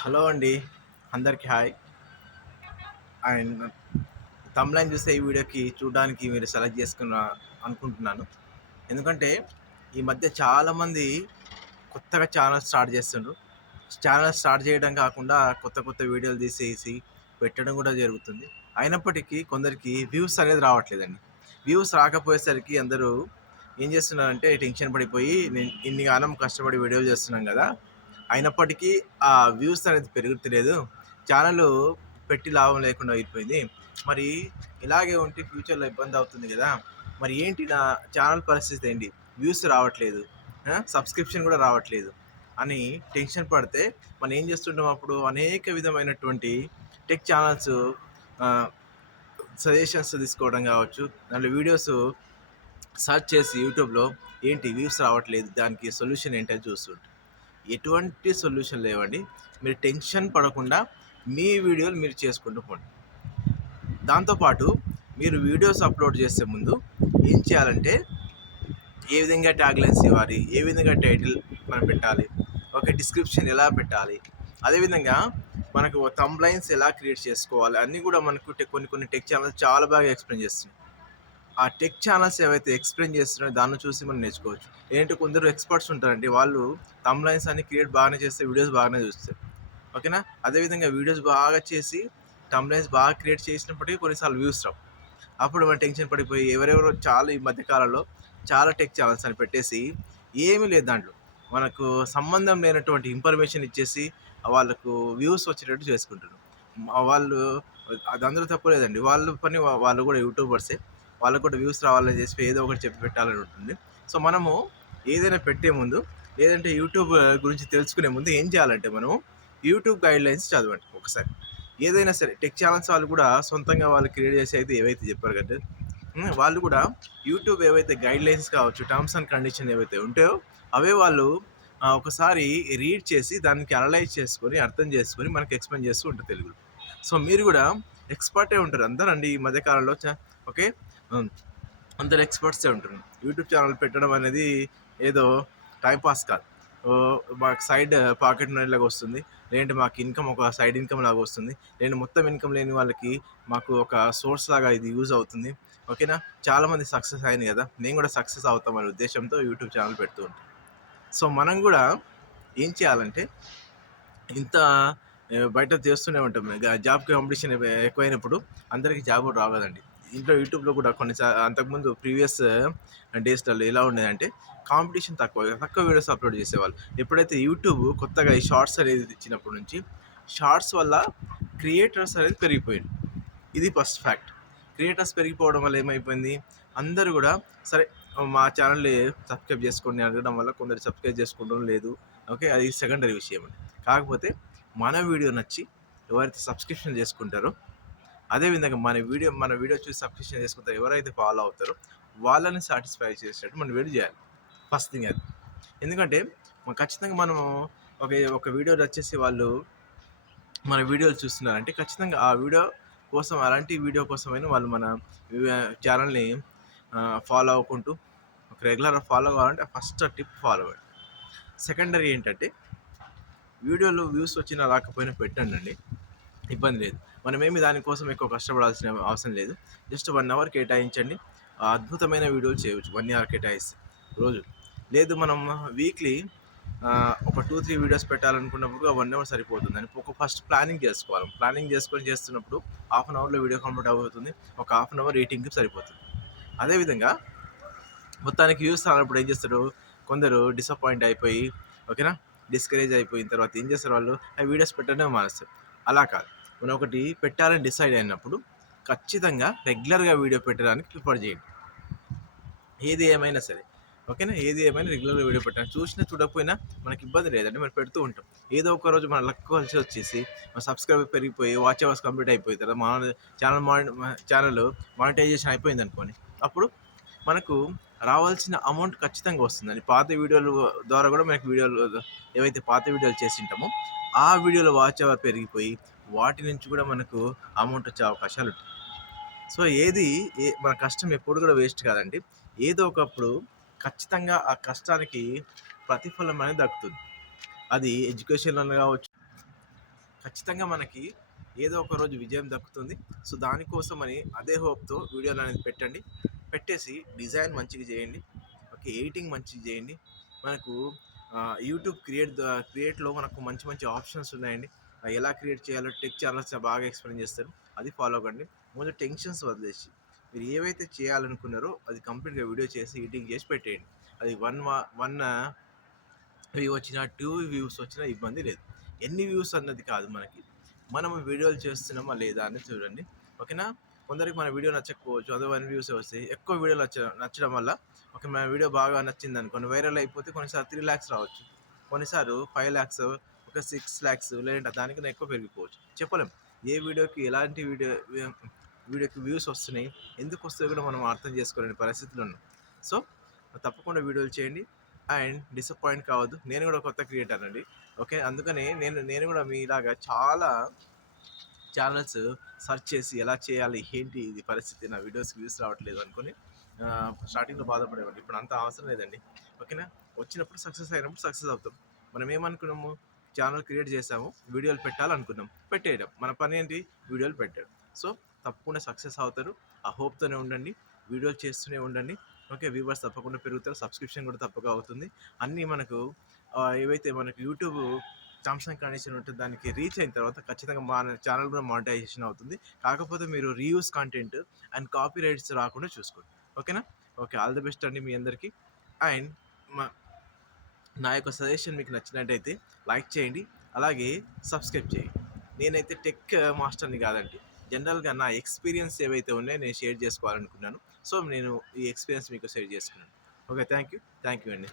Hello అండి. అందరికి hi. And తమ్లైన్ చూసే ఈ వీడియోకి చూడడానికి మీరు సెలెక్ట్ చేసుకున్న అనుకుంటున్నాను. ఎందుకంటే ఈ మధ్య చాలామంది కొత్తగా ఛానల్ స్టార్ట్ చేస్తుండ్రు. ఛానల్ స్టార్ట్ చేయడం కాకుండా కొత్త కొత్త వీడియోలు తీసేసి పెట్టడం కూడా జరుగుతుంది. అయినప్పటికీ కొందరికి వ్యూస్ అనేది రావట్లేదండి. వ్యూస్ రాకపోయేసరికి అందరూ ఏం చేస్తున్నారంటే టెన్షన్ పడిపోయి నేను ఇన్ని గానం కష్టపడి వీడియోలు చేస్తున్నాం కదా, అయినప్పటికీ ఆ వ్యూస్ అనేది పెరుగుతలేదు, ఛానల్ పెట్టి లాభం లేకుండా అయిపోయింది, మరి ఇలాగే ఉంటే ఫ్యూచర్లో ఇబ్బంది అవుతుంది కదా, మరి ఏంటి నా ఛానల్ పరిస్థితి ఏంటి, వ్యూస్ రావట్లేదు, సబ్స్క్రిప్షన్ కూడా రావట్లేదు అని టెన్షన్ పడితే మనం ఏం చేస్తుంటాం, అప్పుడు అనేక విధమైనటువంటి టెక్ ఛానల్స్ సజెషన్స్ తీసుకోవడం కావచ్చు, దాంట్లో వీడియోస్ సెర్చ్ చేసి యూట్యూబ్లో ఏంటి వ్యూస్ రావట్లేదు దానికి సొల్యూషన్ ఏంటని చూస్తుంటాం. ఎటువంటి సొల్యూషన్ లేవండి. మీరు టెన్షన్ పడకుండా మీ వీడియోలు మీరు చేసుకుంటూ పోండి. దాంతోపాటు మీరు వీడియోస్ అప్లోడ్ చేసే ముందు ఏం చేయాలంటే ఏ విధంగా ట్యాగ్లైన్స్ ఇవ్వాలి, ఏ విధంగా టైటిల్ మనం పెట్టాలి, ఒక డిస్క్రిప్షన్ ఎలా పెట్టాలి, అదేవిధంగా మనకు థంబ్లైన్స్ ఎలా క్రియేట్ చేసుకోవాలి అన్నీ కూడా మనకు కొన్ని కొన్ని టెక్ ఛానల్స్ చాలా బాగా ఎక్స్ప్లెయిన్ చేస్తుంది. ఆ టెక్ ఛానల్స్ ఏవైతే ఎక్స్ప్లెయిన్ చేస్తున్నారో దాన్ని చూసి మనం నేర్చుకోవచ్చు. ఏంటంటే కొందరు ఎక్స్పర్ట్స్ ఉంటారండి, వాళ్ళు థంబ్లైన్స్ అన్ని క్రియేట్ బాగానే చేస్తే వీడియోస్ బాగానే చూస్తారు. ఓకేనా, అదేవిధంగా వీడియోస్ బాగా చేసి థంబ్లైన్స్ బాగా క్రియేట్ చేసినప్పటికీ కొన్నిసార్లు వ్యూస్ రావు. అప్పుడు మనం టెన్షన్ పడిపోయి ఎవరెవరో చాలా ఈ మధ్యకాలంలో చాలా టెక్ ఛానల్స్ అని పెట్టేసి ఏమీ లేదు దాంట్లో, మనకు సంబంధం లేనటువంటి ఇన్ఫర్మేషన్ ఇచ్చేసి వాళ్ళకు వ్యూస్ వచ్చేటట్టు చేసుకుంటారు. వాళ్ళు అది అందరూ తప్పలేదండి, వాళ్ళ పని వాళ్ళు కూడా యూట్యూబర్సే, వాళ్ళకు కూడా వ్యూస్ రావాలని చెప్పి ఏదో ఒకటి చెప్పి పెట్టాలని ఉంటుంది. సో మనము ఏదైనా పెట్టే ముందు, లేదంటే యూట్యూబ్ గురించి తెలుసుకునే ముందు ఏం చేయాలంటే మనం యూట్యూబ్ గైడ్లైన్స్ చదవండి ఒకసారి. ఏదైనా సరే టెక్ ఛానల్స్ వాళ్ళు కూడా సొంతంగా వాళ్ళు క్రియేట్ చేసి అయితే ఏవైతే చెప్పారు కంటే వాళ్ళు కూడా యూట్యూబ్ ఏవైతే గైడ్లైన్స్ కావచ్చు, టర్మ్స్ అండ్ కండిషన్ ఏవైతే ఉంటాయో అవే వాళ్ళు ఒకసారి రీడ్ చేసి దానికి అనలైజ్ చేసుకొని అర్థం చేసుకొని మనకి ఎక్స్ప్లెయిన్ చేస్తూ ఉంటారు తెలుగులో. సో మీరు కూడా ఎక్స్పర్టే ఉంటారు అందరండి ఈ మధ్యకాలంలో. ఓకే, అందరు ఎక్స్పర్ట్సే ఉంటారు. యూట్యూబ్ ఛానల్ పెట్టడం అనేది ఏదో టైంపాస్ కాదు. మాకు సైడ్ పాకెట్ మనీ లాగా వస్తుంది, లేదంటే మాకు ఇన్కమ్ ఒక సైడ్ ఇన్కమ్ లాగా వస్తుంది, లేదంటే మొత్తం ఇన్కమ్ లేని వాళ్ళకి మాకు ఒక సోర్స్ లాగా ఇది యూజ్ అవుతుంది. ఓకేనా, చాలామంది సక్సెస్ అయింది కదా, మేము కూడా సక్సెస్ అవుతామనే ఉద్దేశంతో యూట్యూబ్ ఛానల్ పెడుతూ ఉంటాం. సో మనం కూడా ఏం చేయాలంటే ఇంత బయట చేస్తూనే ఉంటాం. జాబ్ కాంపిటీషన్ ఎక్కువైనప్పుడు అందరికీ జాబ్ కూడా రావదండి. ఇంట్లో యూట్యూబ్లో కూడా అంతకుముందు ప్రీవియస్ డేస్లలో ఎలా ఉండేదంటే కాంపిటీషన్ తక్కువ వీడియోస్ అప్లోడ్ చేసేవాళ్ళు. ఎప్పుడైతే యూట్యూబ్ కొత్తగా ఈ షార్ట్స్ అనేది ఇచ్చినప్పటి నుంచి షార్ట్స్ వల్ల క్రియేటర్స్ అనేది పెరిగిపోయింది. ఇది ఫస్ట్ ఫ్యాక్ట్. క్రియేటర్స్ పెరిగిపోవడం వల్ల ఏమైపోయింది, అందరూ కూడా సరే మా ఛానల్ని సబ్స్క్రైబ్ చేసుకోండి అడగడం వల్ల కొందరు సబ్స్క్రైబ్ చేసుకోవడం లేదు. ఓకే, అది సెకండరీ విషయం అండి. కాకపోతే మన వీడియో నచ్చి ఎవరైతే సబ్స్క్రిప్షన్ చేసుకుంటారో, అదేవిధంగా మన వీడియో చూసి సబ్స్క్రిప్షన్ చేసుకుంటారో, ఎవరైతే ఫాలో అవుతారో వాళ్ళని సాటిస్ఫై చేసేటట్టు మనం వీడియో చేయాలి. ఫస్ట్ థింగ్ అది. ఎందుకంటే ఖచ్చితంగా మనము ఒక వీడియో వచ్చేసి వాళ్ళు మన వీడియోలు చూస్తున్నారంటే ఖచ్చితంగా ఆ వీడియో కోసం, అలాంటి వీడియో కోసమైనా వాళ్ళు మన ఛానల్ని ఫాలో అవ్వకుంటూ ఒక రెగ్యులర్ ఫాలో కావాలంటే ఫస్ట్ టిప్ ఫాలో అవ్వండి. సెకండరీ ఏంటంటే వీడియోలో వ్యూస్ వచ్చినా రాకపోయినా పెట్టండి, ఇబ్బంది లేదు. మనమేమి దానికోసం ఎక్కువ కష్టపడాల్సిన అవసరం లేదు. జస్ట్ 1 అవర్ కేటాయించండి, అద్భుతమైన వీడియోలు చేయవచ్చు 1 అవర్ కేటాయిస్తే రోజు. లేదు మనం వీక్లీ ఒక 2-3 వీడియోస్ పెట్టాలనుకున్నప్పుడు 1 అవర్ సరిపోతుందని ఫస్ట్ ప్లానింగ్ చేసుకోవాలి. ప్లానింగ్ చేసుకొని చేస్తున్నప్పుడు హాఫ్ అన్ అవర్లో వీడియో కంప్లీట్ అవుతుంది, ఒక హాఫ్ అన్ అవర్ ఎడిటింగ్కి సరిపోతుంది. అదేవిధంగా మొత్తానికి వ్యూస్ రానప్పుడు ఏం చేస్తారు, కొందరు డిసప్పాయింట్ అయిపోయి, ఓకేనా, డిస్కరేజ్ అయిపోయిన తర్వాత ఏం చేస్తారు, వాళ్ళు ఆ వీడియోస్ పెట్టడమే మానేస్తారు. అలా కాదు, మనం ఒకటి పెట్టాలని డిసైడ్ అయినప్పుడు ఖచ్చితంగా రెగ్యులర్గా వీడియో పెట్టడానికి ప్రిఫర్ చేయండి. ఏది ఏమైనా సరే, ఓకేనా, ఏది ఏమైనా రెగ్యులర్గా వీడియో పెట్టాలి. చూసినా చూడకపోయినా మనకి ఇబ్బంది లేదండి, మనం పెడుతూ ఉంటాం. ఏదో ఒక రోజు మన లక్ కలిసి వచ్చేసి మన సబ్స్క్రైబర్ పెరిగిపోయి వాచ్ అవర్స్ కంప్లీట్ అయిపోయిన తర్వాత మన ఛానల్ మానిటైజేషన్ అయిపోయింది అనుకోండి, అప్పుడు మనకు రావాల్సిన అమౌంట్ ఖచ్చితంగా వస్తుందండి. పాత వీడియోల ద్వారా కూడా మనకి ఏవైతే పాత వీడియోలు చేసి ఉంటామో ఆ వీడియోలో వాచ్ అవర్ పెరిగిపోయి వాటి నుంచి కూడా మనకు అమౌంట్ వచ్చే అవకాశాలు ఉంటాయి. సో మన కష్టం ఎప్పుడు కూడా వేస్ట్ కాదండి. ఏదో ఒకప్పుడు ఖచ్చితంగా ఆ కష్టానికి ప్రతిఫలం అనేది దక్కుతుంది. అది ఎడ్యుకేషన్లో కావచ్చు, ఖచ్చితంగా మనకి ఏదో ఒక రోజు విజయం దక్కుతుంది. సో, దానికోసమని అదే హోప్‌తో వీడియోలనేది పెట్టండి. పెట్టేసి డిజైన్ మంచిగా చేయండి. ఓకే. ఎడిటింగ్ మంచిగా చేయండి. మనకు యూట్యూబ్ క్రియేట్‌లో మనకు మంచి మంచి ఆప్షన్స్ ఉన్నాయండి. ఎలా క్రియేట్ చేయాలో టెక్ ఛానల్స్ బాగా ఎక్స్‌ప్లెయిన్ చేస్తారు. అది ఫాలో అవ్వండి. ముందు టెన్షన్స్ వదిలేసి మీరు ఏవైతే చేయాలనుకున్నారో అది కంప్లీట్‌గా వీడియో చేసి ఎడిటింగ్ చేసి పెట్టేయండి. అది 1 వ్యూ వచ్చినా, 2 వ్యూస్ వచ్చినా ఇబ్బంది లేదు. ఎన్ని వ్యూస్ అన్నది కాదు మనకి. మనం వీడియోలు చేస్తున్నామా లేదా అని చూడండి. ఓకేనా? కొందరికి మన వీడియో నచ్చకపోవచ్చు. అదే 1 వ్యూసే వస్తాయి. ఎక్కువ వీడియోలు నచ్చడం వల్ల మన వీడియో బాగా నచ్చిందనుకోండి వైరల్ అయిపోతే కొన్నిసార్లు 3,00,000 రావచ్చు. కొన్నిసార్లు 5,00,000 ఒక 6,00,000 లేదంటే దానికన్నా ఎక్కువ పెరిగిపోవచ్చు. చెప్పలేం. ఏ వీడియోకి ఎలాంటి వీడియోకి వ్యూస్ వస్తున్నాయి, ఎందుకు వస్తాయో కూడా మనం అర్థం చేసుకోలేని పరిస్థితిలో ఉన్నాం. సో, తప్పకుండా వీడియోలు చేయండి. అండ్ డిసప్పాయింట్ కావద్దు. నేను కూడా కొత్త క్రియేటర్ అండి. ఓకే. అందుకని నేను కూడా మీలాగా చాలా ఛానల్స్ సెర్చ్ చేసి ఎలా చేయాలి, ఏంటి ఇది పరిస్థితి, నా వీడియోస్‌కి వ్యూస్ రావట్లేదు అనుకోని స్టార్టింగ్‌లో బాధపడేవాడిని. ఇప్పుడు అంత అవసరం లేదండి. ఓకేనా? వచ్చినప్పుడు సక్సెస్ అయినప్పుడు సక్సెస్ అవుతాం. మనం ఏమనుకున్నాము, ఛానల్ క్రియేట్ చేసాము, వీడియోలు పెట్టాలనుకున్నాం. పెట్టేయడం. మన పనేంటి? వీడియోలు పెట్టడం. సో, తప్పకుండా సక్సెస్ అవుతారు. ఆ హోప్‌తోనే ఉండండి. వీడియోలు చేస్తూనే ఉండండి. ఓకే. వ్యూవర్స్ తప్పకుండా పెరుగుతారు. సబ్స్క్రిప్షన్ కూడా తప్పక అవుతుంది. అన్నీ మనకు ఏవైతే మనకు యూట్యూబ్ టర్మ్స్ అండ్ కండిషన్ ఉంటుంది. దానికి రీచ్ అయిన తర్వాత ఖచ్చితంగా మన ఛానల్ కూడా మానిటైజేషన్ అవుతుంది. కాకపోతే మీరు reuse content and copy rights రాకుండా చూసుకోండి. ఓకేనా? ఓకే. ఆల్ ది బెస్ట్ అండి మీ అందరికీ. అండ్ మ నా యొక్క సజెషన్ మీకు నచ్చినట్టయితే లైక్ చేయండి. అలాగే సబ్స్క్రైబ్ చేయండి. నేనైతే టెక్ మాస్టర్‌ని కాదండి. జనరల్‌గా నా ఎక్స్‌పీరియన్స్ ఏవైతే ఉన్నాయో నేను షేర్ చేసుకోవాలనుకున్నాను. సో, నేను ఈ ఎక్స్‌పీరియన్స్ మీకు షేర్ చేసుకున్నాను. Okay. Thank you. Thank you అండి.